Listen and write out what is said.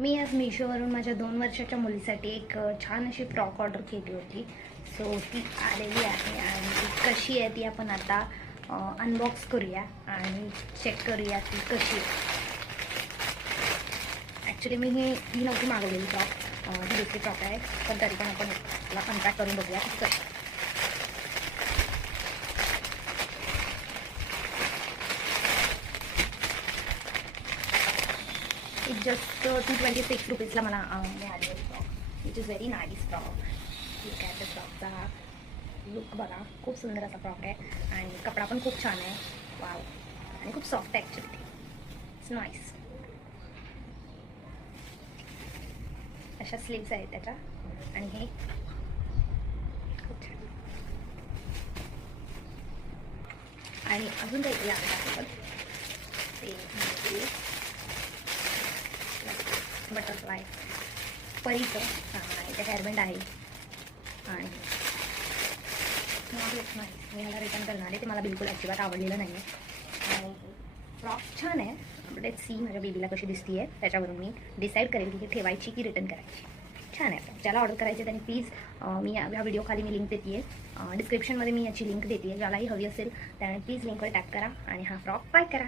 मी आज मीशोवरून माझ्या 2 वर्षाच्या मुलीसाठी एक छान अशी फ्रॉक ऑर्डर केली होती. सो ती आलेली आहे आणि ती कशी आहे ती आपण आता अनबॉक्स करूया आणि चेक करूया ती कशी आहे. ॲक्च्युली मी ही नव्हती मागवलेली फ्रॉक, ही दुसरी फ्रॉक आहे, पण तरी पण आपण त्याला अनपॅक करून बघूया की कशी. इट जस्ट 226 रुपीजला मला मिळाली होती frock, which is very nice frock. ठीक आहे, तर फ्रॉकचा लुक बघा, खूप सुंदर असा फ्रॉक आहे आणि कपडा पण खूप छान आहे. वाव, आणि खूप सॉफ्ट आहे ॲक्च्युली. It's nice. अशा स्लीव्स आहेत त्याच्या आणि हे खूप छान. आणि अजून काहीतरी आहे ते बटरफ्लाय परीचं आहे, ते हेअरबँड आहे आणि मी ह्याला रिटर्न करणार आहे. ते मला बिलकुल अजिबात आवडलेलं नाही आहे. फ्रॉक छान आहे, बट लेट्स सी माझ्या बेबीला कशी दिसती आहे त्याच्यावरून मी डिसाईड करेल की ही ठेवायची की रिटर्न करायची. छान आहे. ज्याला ऑर्डर करायचे त्यांनी प्लीज मी ह्या व्हिडिओ खाली मी लिंक देते आहे, डिस्क्रिप्शनमध्ये मी याची लिंक देते आहे. ज्यालाही हवी असेल त्याने प्लीज लिंकवर टॅप करा आणि हा फ्रॉक बाय करा.